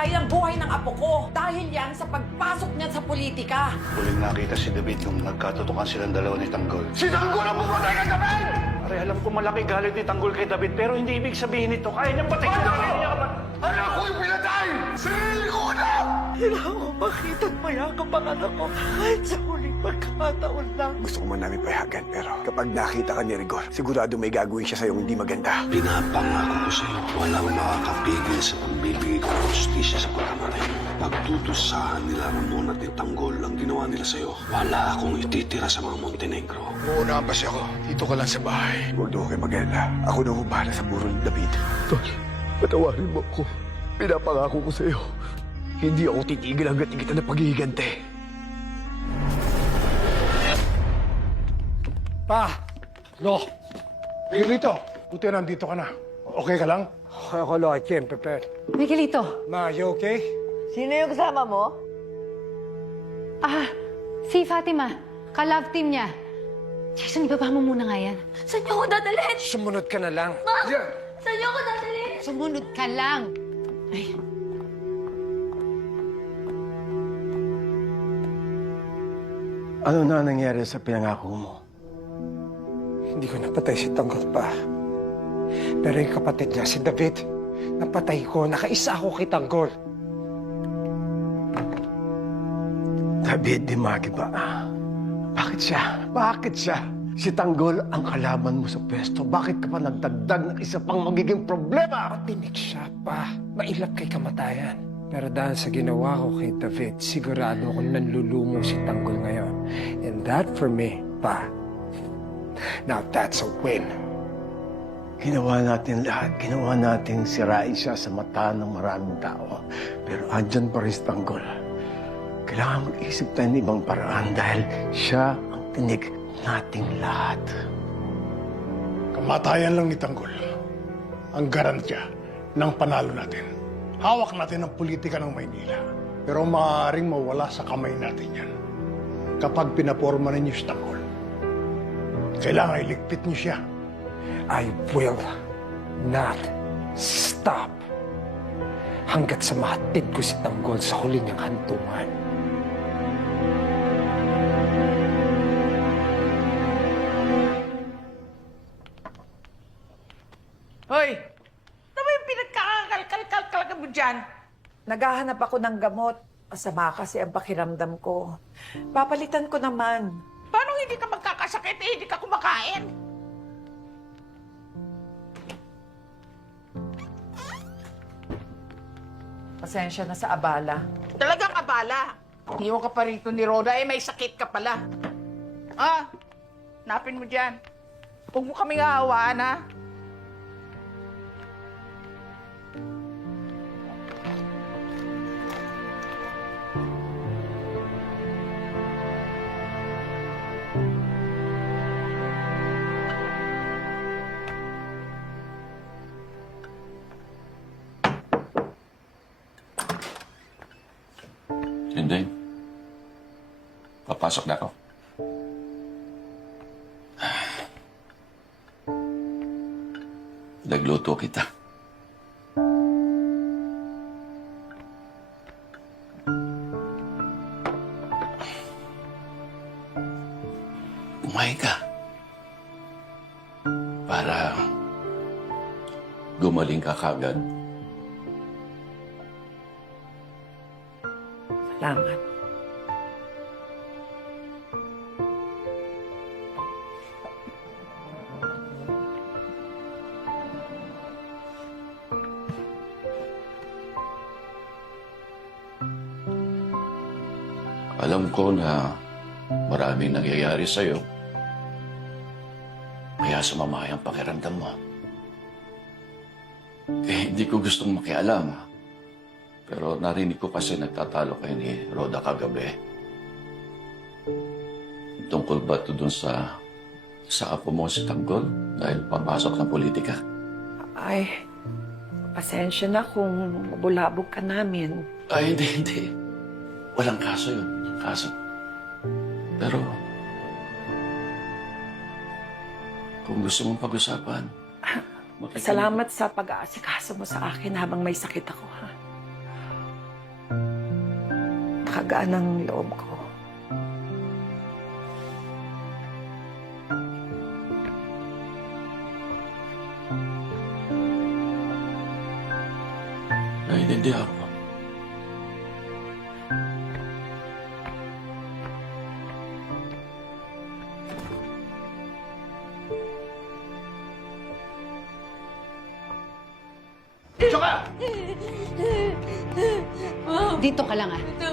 ay ang buhay ng apo ko dahil yan sa pagpasok niya sa politika. Huling nakita si David nung nagkatutukan silang dalawa ni Tanggol. Si Tanggol ang pumatay kay David! Pare, alam ko malaki galit ni Tanggol kay David, pero hindi ibig sabihin nito. Kaya niyang patayin na kaya niya ka. Anak ko yung pinatay! Sarili ko na! Kailangan ko makita at mayakap ang anak ko kahit sa huling pagkakataon lang. Gusto ko man namin payagan, pero kapag nakita ka ni Rigor, sigurado may gagawin siya sa'yo hindi maganda. Pinapangako ko sa'yo, walang makakapigil sa pagbibigay ko ng justisya sa pagkamatay mo. Pagtutusahan nila Ramon at ni Tanggol ang ginawa nila sa'yo. Wala akong ititira sa mga Montenegro. Uunahan pa siya ako. Dito ka lang sa bahay. Huwag daw kayo mag-alala. Ako na bahala sa puro ni David. Tol, patawarin mo ako. Pinapangako ko sa'yo. Hindi ako titigil hanggat kita na paghihigante. Pa! Lo! Miguelito! Buti nandito ka na. Okay ka lang? Ako, Lo. I came prepared. Miguelito. Ma, you okay? Sino yung kasama mo? Si Fatima. Ka-love team niya. Jason, ibaba mo muna nga yan. Saan niyo ako dadalhin? Sumunod ka na lang. Ma! Saan niyo ako dadalhin? Sumunod ka lang. Ay. Ano na nangyari sa pinangako mo? Hindi ko napatay si Tanggol pa. Pero yung kapatid niya, si David, napatay ko. Nakaisa ako kay Tanggol. David Di Magiba. Bakit siya? Bakit siya? Si Tanggol ang kalaban mo sa pwesto. Bakit ka pa nagdagdag ng isa pang magiging problema? Patinik siya, pa. Mailap kay kamatayan. Pero dahil sa ginawa ko kay David, sigurado akong nanlulumo si Tanggol ngayon. And that for me, pa. Now that's a win. Ginawa natin lahat. Ginawa natin sirain siya sa mata ng maraming tao. Pero andyan pa rin si Tanggol. Kailangan mag-isip tayo ng ibang paraan dahil siya ang tinig nating lahat. Kamatayan lang ni Tanggol ang garantya ng panalo natin. Hawak natin ang politika ng Maynila. Pero maaaring mawala sa kamay natin yan kapag pinaporma ninyo si Tanggol. Kailangan iligpit niyo siya. I will not stop hanggat sa mahatid ko si Tanggol sa huli niyang hantungan. Hoy! Ano ba yung pinagkakakalkal mo dyan? Naghahanap ako ng gamot. Masama kasi ang pakiramdam ko. Papalitan ko naman. Paano hindi ka magkakasakit hindi ka kumakain? Pasensya na sa abala. Talagang abala. Iwan ka pa rito ni Rhoda, may sakit ka pala. Napin mo dyan. Huwag mo kaming aawaan, ha? Hindi. Papasok na ako. Nagluto kita. Kumain ka. Para gumaling ka kagad. Salamat. Alam ko na maraming nangyayari sa'yo. Kaya sumama ang pakiramdam mo. Hindi ko gustong makialam. Pero narinig ko kasi nagtatalo kayo ni Rhoda kagabi. Tungkol ba ito dun sa apo mo si Tanggol dahil papasok ng politika? Ay, pasensya na kung bulabog ka namin. Ay, hindi. Walang kaso yun. Kaso. Pero, kung gusto mong pag-usapan, Salamat sa pag-aasikaso mo sa akin habang may sakit ako, ha? Napakagaan ng loob ko. Naiintindihan ko. Dito ka lang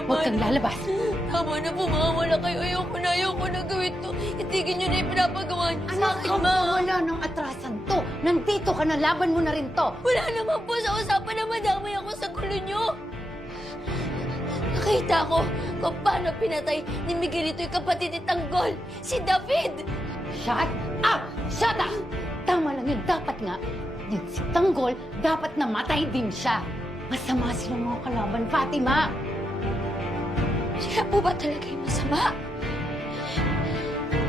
Huwag kang lalabas. Tama na po, mga wala kayo. Ayoko na gawin to. Itigil niyo na yung pinapagawa niyo sa Anak, akin, kang ma. wala ng atrasan to. Nandito ka na, laban mo na rin to. Wala naman po sa usapan na madamay ako sa gulo niyo. Nakita ko kung paano pinatay ni Miguelito yung kapatid ni Tanggol, si David. Shut up! Shut up! Tama lang yun. Dapat nga, yun si Tanggol, dapat namatay din siya. Masama silang mga kalaban, Fatima. Siya po ba talaga yung masama?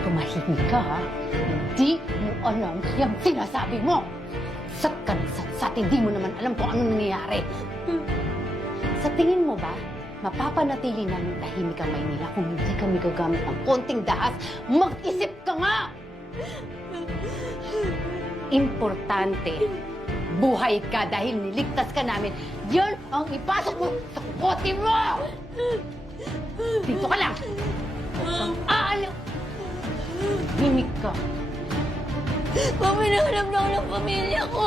Tumahimik ka, ha? Hindi mo alam yung sinasabi mo. Sat ka na sat, hindi mo naman alam kung ano nangyayari. Sa tingin mo ba, mapapanatili namin tahimik ang Maynila kung hindi kami gagamit ng konting dahas? Mag-isip ka nga! Importante, buhay ka dahil niligtas ka namin. Yan ang ipasok mo sa kote mo! Dito ka lang! Ang aalam! Himik ka. Mami, nahanap na ako ng pamilya ko.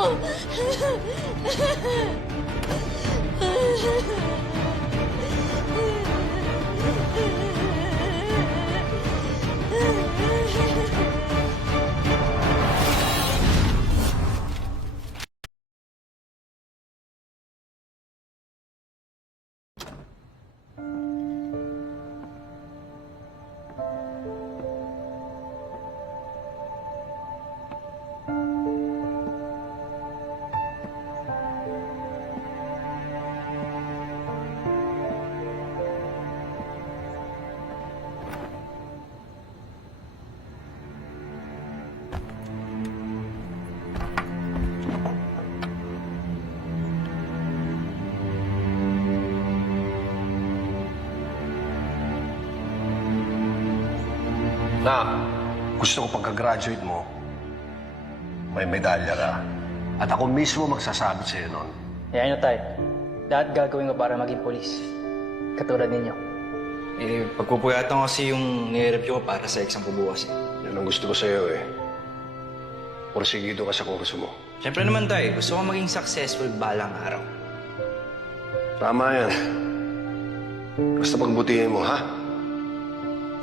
Nak, gusto ko pagka-graduate mo, may medalya ka. At ako mismo magsasabi sa'yo nun. Yan nyo, tay. Lahat gagawin ko para maging polis. Katulad ninyo. Pagpupuyatan ko kasi yung nire-review ko para sa exam ko bukas. Yan ang gusto ko sa'yo eh. Porsigido ka sa kurso mo. Siyempre naman, tay. Gusto ko maging successful balang araw. Tama yan. Basta pagbutihin mo, ha?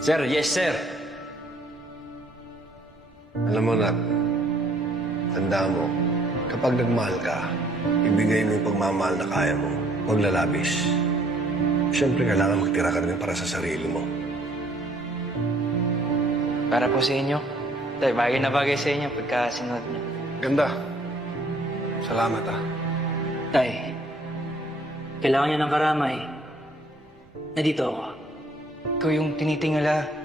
Sir, yes, sir. Alam mo, Nak, tanda mo, kapag nagmahal ka, ibigay mo yung pagmamahal na kaya mo. Huwag lalabis. Siyempre, kailangan magtira ka rin para sa sarili mo. Para po sa inyo. Tay, bagay na bagay sa inyo pagka sinuot niyo. Ganda. Salamat, ha. Tay, kailangan niya ng karamay. Nandito ako. Ikaw yung tinitingala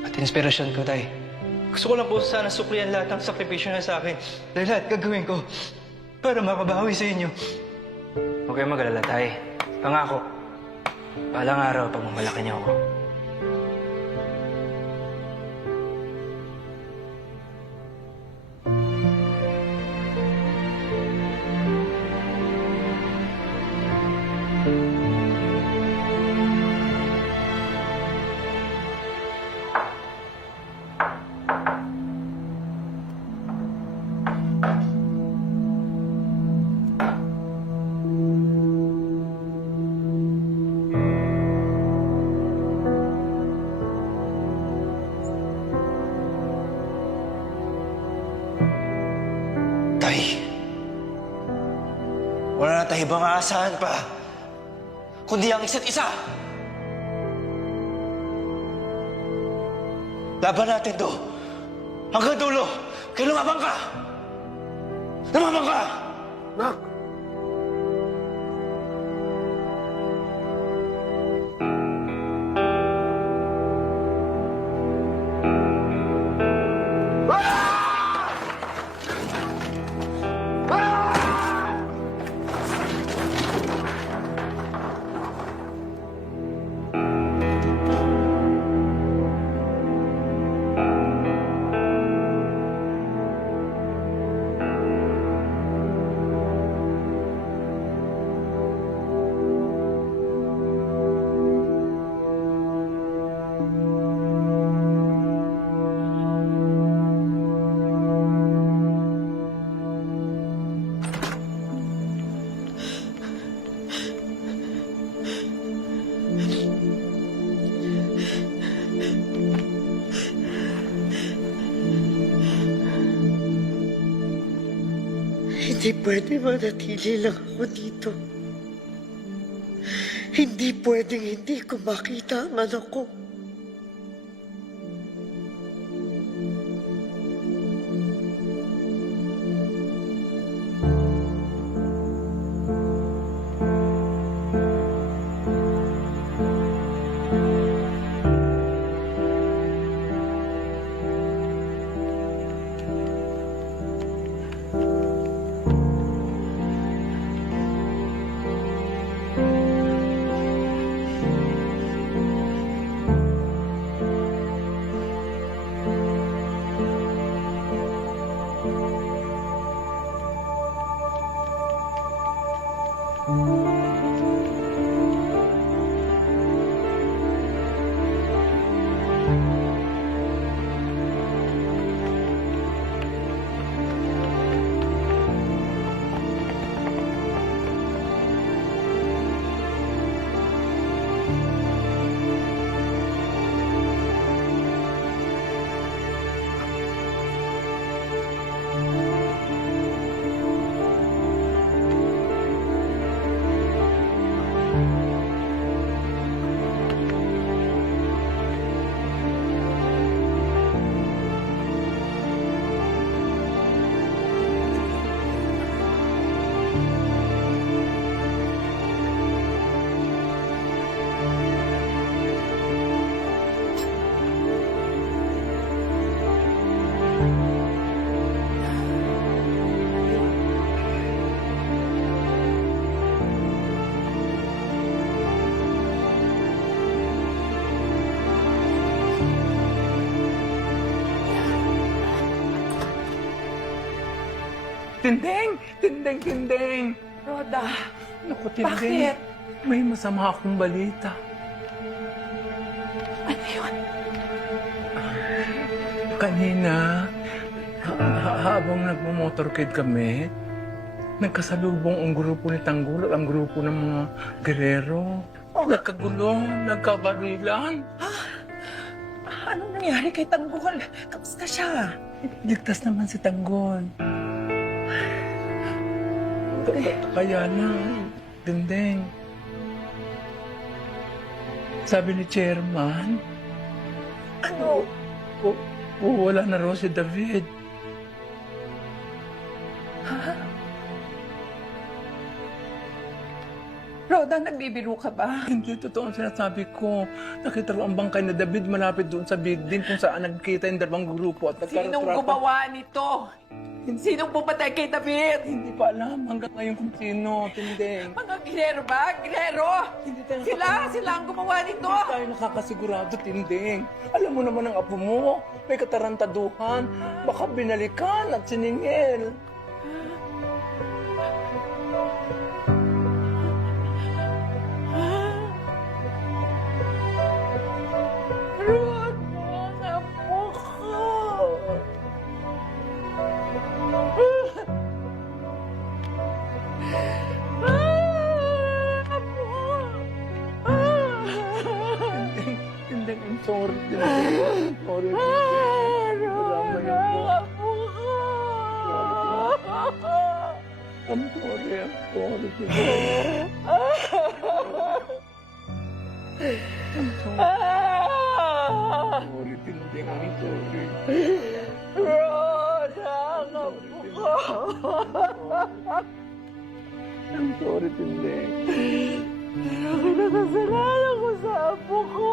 at inspirasyon ko, tay. Gusto ko lang po sana suklian lahat ng sakripisyo na sa akin. Dahil lahat gagawin ko para makabawi sa inyo. Huwag kayong mag-alala, tay. Pangako, balang araw pag mamalaki niyo ako. Tay, wala na tayo ibang aasahan pa, kundi ang isa't isa. Laban natin to hanggang dulo. Kaya lumabang ka! Lumabang ka! Nak! Hindi pwede manatili lang ako dito. Hindi pwedeng hindi ko makita ang anak ko. Tinding! Tinding, tinding! Roda, Naku, tinding. bakit? May masama akong balita. Ano yun? Kanina, habang nagmamotorcade kami, nagkasalubong ang grupo ni Tanggol at ang grupo ng mga gerero. Nagkagulo, nagkabarilan. Anong nangyari kay Tanggol? Kamusta siya? Ligtas naman si Tanggol. Kaya lang, Dinding. Sabi ni Chairman, Ano? wala na raw si David. Roda, nagbibiro ka ba? Hindi totoo ang sinasabi ko. Nakita ko ang bangkay na David malapit doon sa building kung saan nagkita yung dalawang grupo at Sinong nagkarotrata. gumawa nito? Sinong pumatay kay David? Hindi pa alam hanggang ngayon kung sino, Tinding. Mga gilero ba? Gilero? Sila ang gumawa nito. Hindi tayo nakakasigurado, Tinding. Alam mo naman ang apo mo, may katarantaduhan. Baka binalikan at siningil. Tinding, I'm sorry. Tinding. Sorry. I'm sorry. I'm sorry. I'm sorry, Tinding. I'm sorry. I'm sorry, Tinding. Pinakasalanan ko sa apo ko.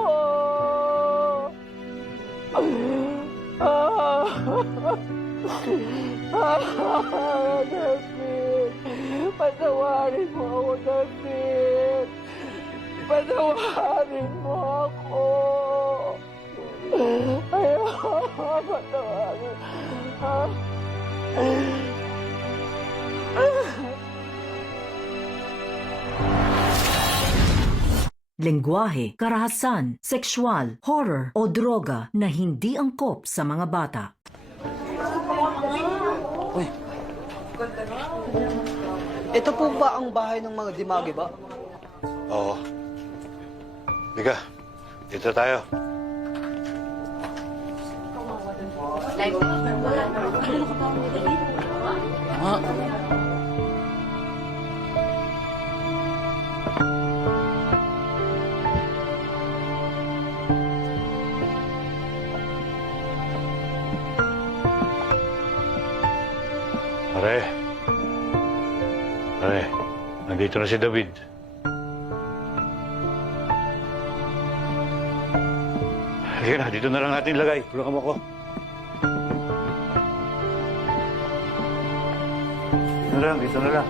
David, patawarin mo ako, David. Patawarin mo ako. Ayoko, patawarin. Lengguwahe, karahasan, sexual, horror o droga na hindi angkop sa mga bata. Uy. Ito po ba ang bahay ng mga dimagi ba? Oo. Liga, dito tayo. Ah, Nandito na si David. Halika na, dito na lang natin ilagay. Tulungan mo ko. Dito na lang.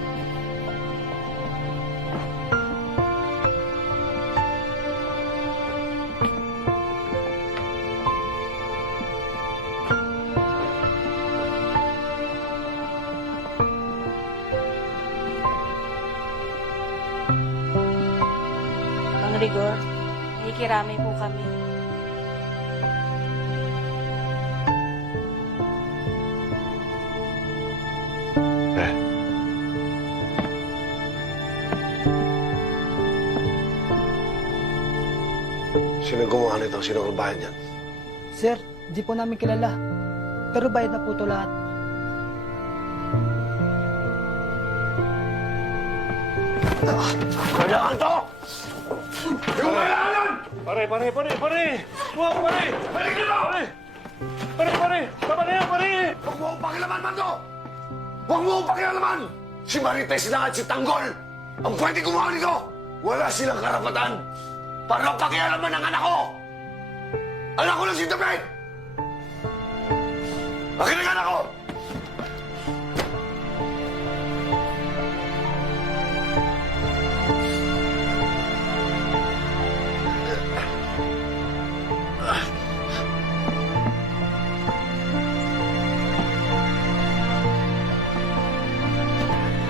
Mang Rigor, nakikiramay po kami. Sino gumawa nito? Sino ang bayad yan? Sir, di po namin kilala. Pero bayad na po ito lahat. Kailangan to! Yung kailangan! Pare! Huwag, pare! Balik nyo! Pare! Tama na yan, pare! Huwag mo akong pakialaman, Mando! Huwag mo akong pakialaman! Si Marites na at si Tanggol ang pwede gumawa nito! Wala silang karapatan para pakialaman ng anak ko! Anak ko lang si David! Akin ang anak ko!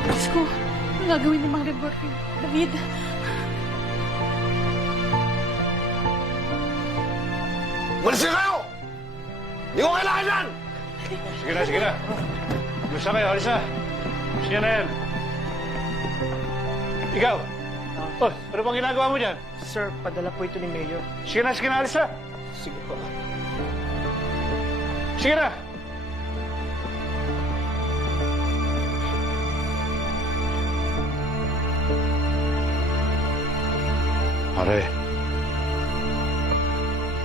Diyos ko, ang gagawin ni Mang Rigor kay David? Malis na kayo! Hindi ko kailangan yan! Sige na. Gusto kayo, alis na. Sige na yan. Ikaw? Oh, ano bang ginagawa mo dyan? Sir, padala po ito ni Mayor. Sige na, alis na. Sige po. Sige na! Pare,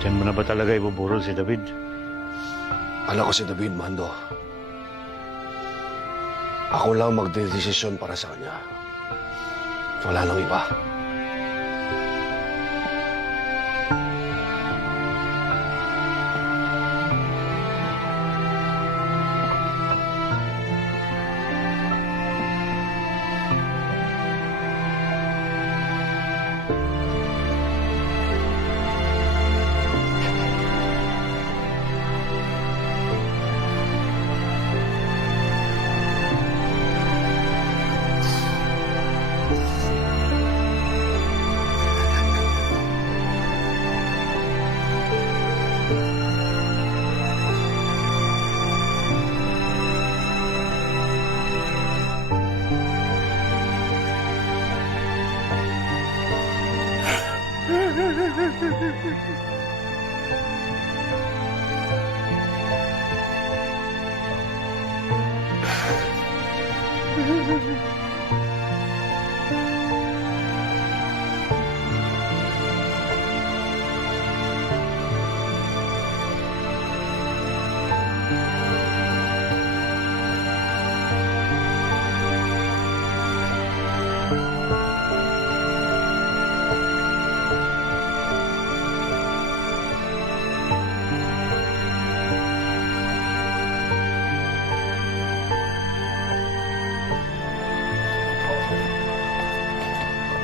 diyan mo na ba talaga ibuburol si David? Anak ko si David, Mando. Ako lang magdedesisyon para sa kanya. Wala nang iba.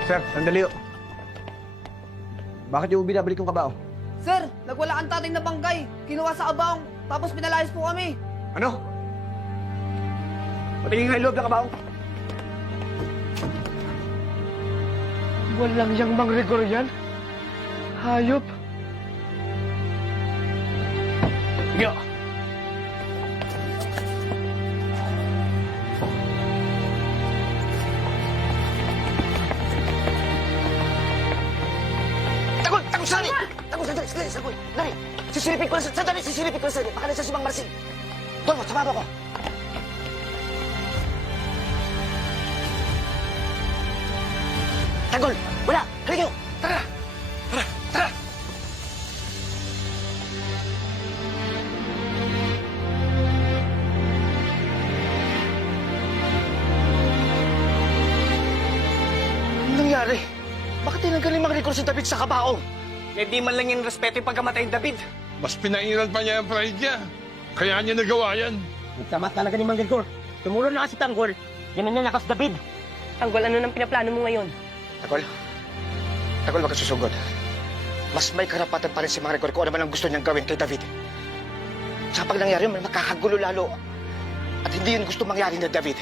Sir, sandali o. Bakit yung binabalik yung kabao? Sir, nagwala ang tatay na banggay. Kinuha sa abaong, tapos pinalayas po kami. Ano? Patingin nga yung loob ng kabao. Walang yang Mang Rigor yan. Hayop. Sige. Sandali. Dali, sisilipin ko na sandali. Baka nasa si Mang Marcin. Doon mo, sumama ko. Tanggol, wala. Halika kayo. Tara. nangyari? Bakit tinanggal yung mga record si David sa kabaong? Eh di man lang yung respeto yung pagkamatay ng David. Mas pinairal pa niya ang pride niya. Kaya niya nagawa yan. Tama talaga ni Mang Gregor. Tumulong na kasi Tanggol. Yan ang nalakas David. Tanggol, ano nang pinaplano mo ngayon? Tanggol, wag ka susugod. Mas may karapatan pa rin si Mang Gregor kung ano man ang gusto niyang gawin kay David. Sa pag nangyari yun, makakagulo lalo. At hindi yun gusto mangyari na David.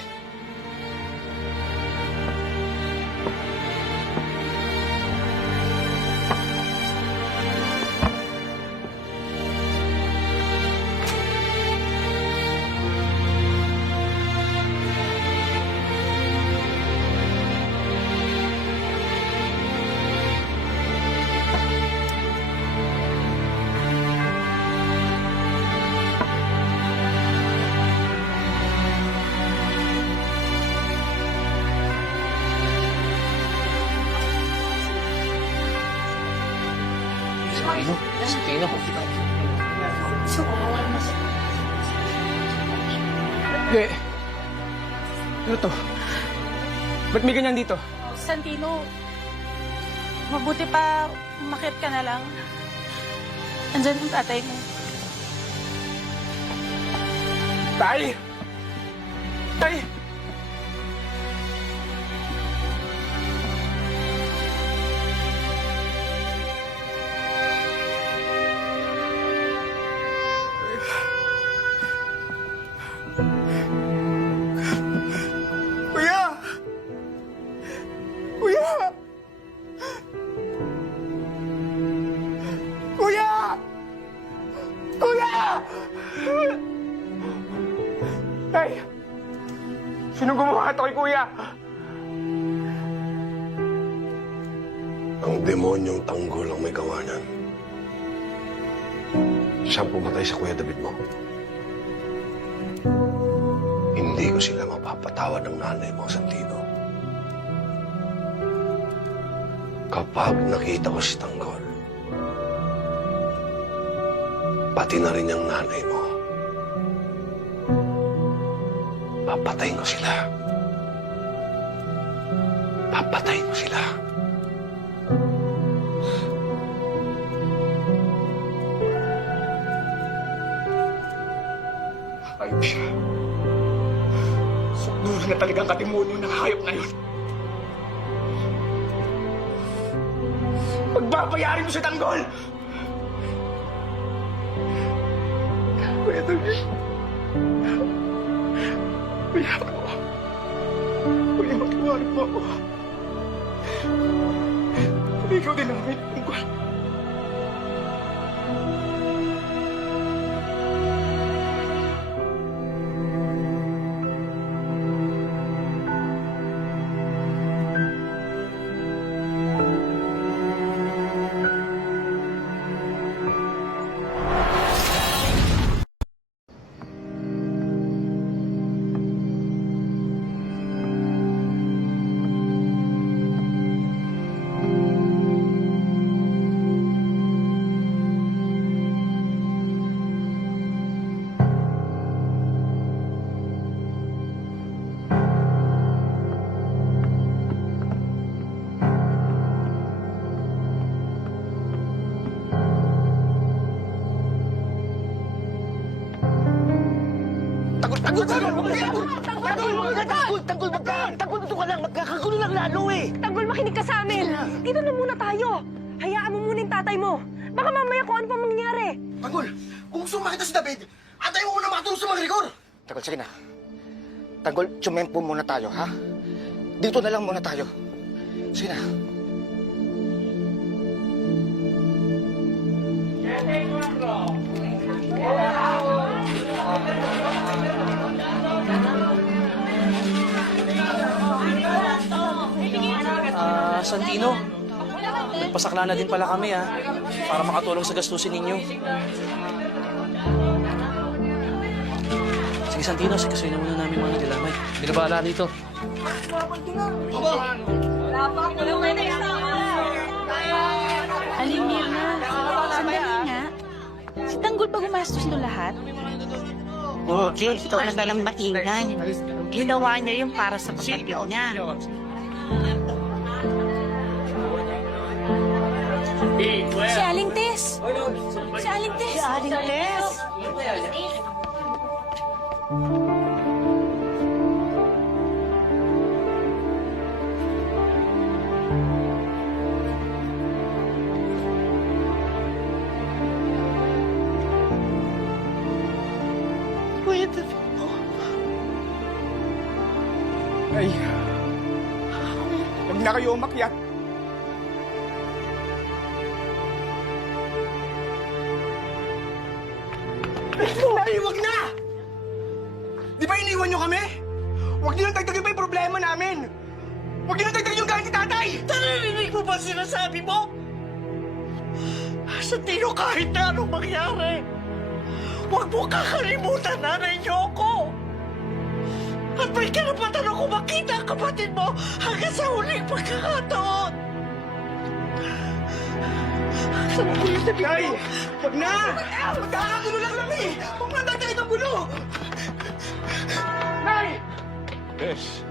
Santino. Ge, ano to? Ba't may ganyan dito? Santino, mabuti pa umakyat ka na lang. Andyan yung tatay mo. Tay! Tay! Kuya! Kuya! Kuya! Kuya! Tay! Sino gumawa ito kay Kuya? Ang demonyong Tanggol ang may gawa niyan. Siyang pumatay sa Kuya David mo. Hindi ko sila mapapatawad ng nanay mo, Santino. Kapag nakita ko si Tanggol, pati na rin yung nanay mo, papatayin ko sila. Papatayin ko sila. Hayop siya. Sukdulo na talagang katimonyo ng hayop na yun. Pagbabayarin mo si Tanggol! Kuya David. Kuya ako. Kuya, matiwari mo ako. Ikaw din ang may Tanggol. Tanggol, dito ka lang. Magkakagulo lang lalo eh. Tanggol, makinig ka sa amin. Dito na muna tayo. Hayaan mo muna yung tatay mo. Baka mamaya kung ano pa mangyari. Tanggol, kung gusto makita si David, antayin mo muna makatulong sa mga rigor. Tanggol, sige na. Tanggol, tsumempo muna tayo, ha? Dito na lang muna tayo. Sige na. Santino, nagpasakla na din pala kami para makatulong sa gastusin ninyo. Sige Santino, sikasuin na muna namin mga dilamay. Binabala dito. Aling Mirna, sandali nga. Si Tanggol ba gumastos nito lahat? Oo, ito na lang maingay. Ginawa niya yung para sa kapatid niya. Aling Tess! Kuya David po. Ay, huwag na kayo umakyat. Ay, huwag na! Di ba iniwan nyo kami? Huwag niyo nang dagdagin pa yung problema namin! Huwag niyo nang dagdagin yung galit ni tatay! Narinig mo ba sinasabi mo? Sa tino kahit na anong mangyari, huwag mo kakalimutan nanay niyo ako! At may karapatan ako makita ang kapatid mo hanggang sa huling pagkakataon! Saan mo yung sabi Nay! mo? Huwag na! Magkakagulo lang kami! Huwag na dagdagin ang gulo! Nay! Yes.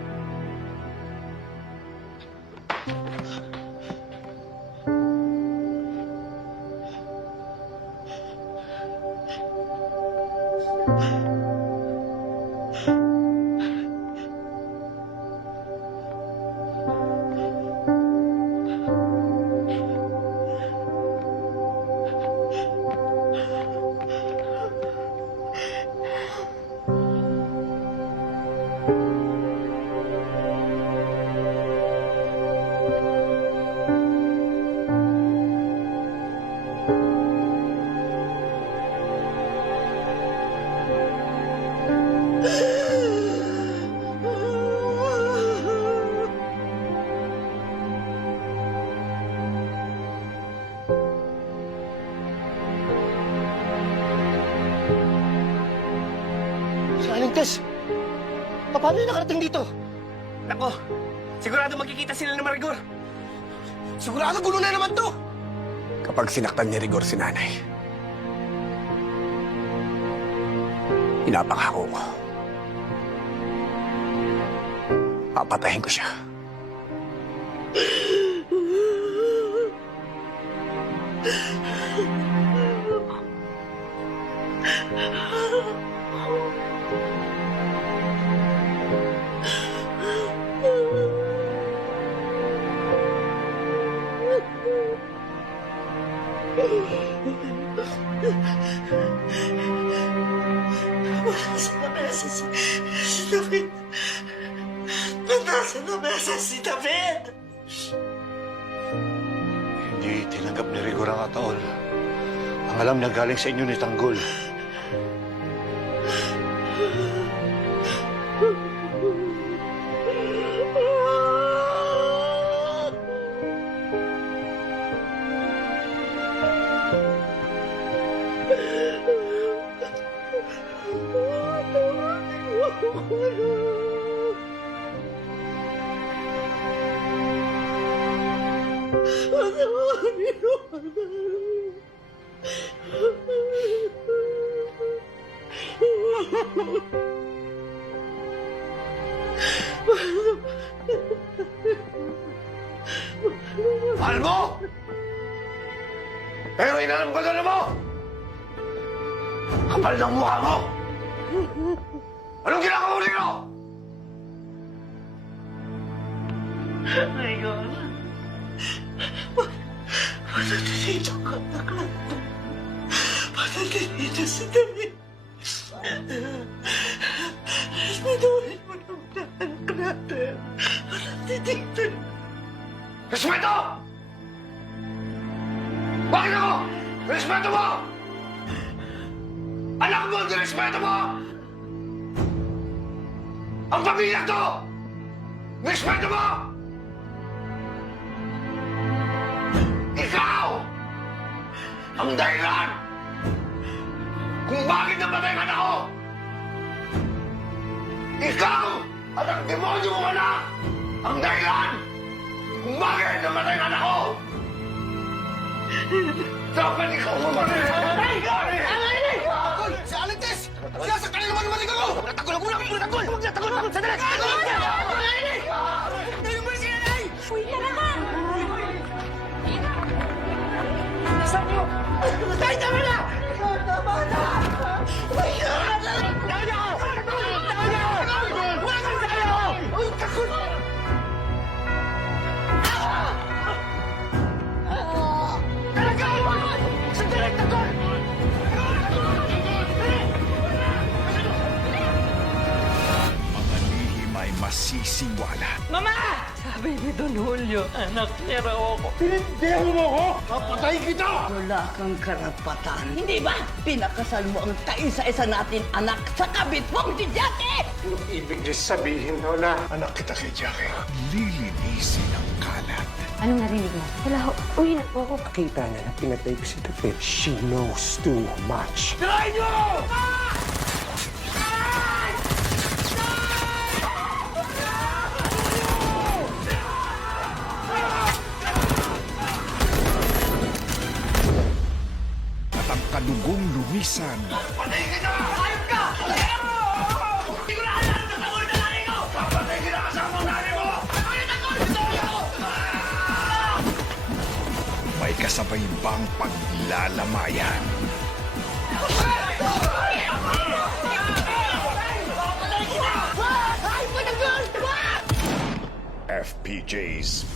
Si Aling Tess, paano yung nakarating dito? Nako, sigurado magkikita sila ng Marigor. Sigurado gulo na naman to! Kapag sinaktan ni Rigor si nanay, pinapangako ko. Papatayin ko siya. Nasa na mesa si David. Nasa na mesa si David. Hindi tinanggap ni Rigor ang ataol. Ang alam na galing sa inyo ni Tanggol. Mahal mo! Pero inalam ko na mo! Kapal ng mukha mo! Anong ginagawa mo dito? Ngayon, patatinito ka na kanto. Patatinito si David. Respetuhin mo ng anak natin. Patatinito. Respeto! Bakit ako? Respeto mo! Anak mo, respeto mo! Ang pamilya to! Respeto mo! Ikaw! Ang dahilan! Kung bakit namatay ka na ako! Ikaw! At ang demonyo mong anak! Ang dahilan! Kung bakit namatay ka na ako! Dapat ikaw mamatay! Aray! Aray! Si Aling Tess! Sinasaktan na naman naman ako! Natagol ako lang! Natagol! Huwag natagol! Sandali! Natagol! Ngayon mo na si nanay! Uy, tara ka! Nasaan mo? Tay, tama na! pagkakasiwala. Mama! Sabi ni Don Julio, anak niya raw ako. Pinindihan mo ako! Papatay kita! Wala kang karapatan. Hindi ba? Pinakasal mo ang kaisa-isa natin anak sa kabit mong si Jackie! Anong ibig niyo sabihin, Lola? Anak kita kay Jackie. Lilinisin ang kalat. Anong narinig mo? Wala ho. Uwi na po ako. Nakita niya na pinatay ko si David. She knows too much. Try nyo! At ang kadugong lumisan. Patay kita! Ayop ka! Hindi ko na alam na tanggol na nanay ko! Papatay kita kasama ang nanay mo! May kasabay bang paglalamayan? FPJ's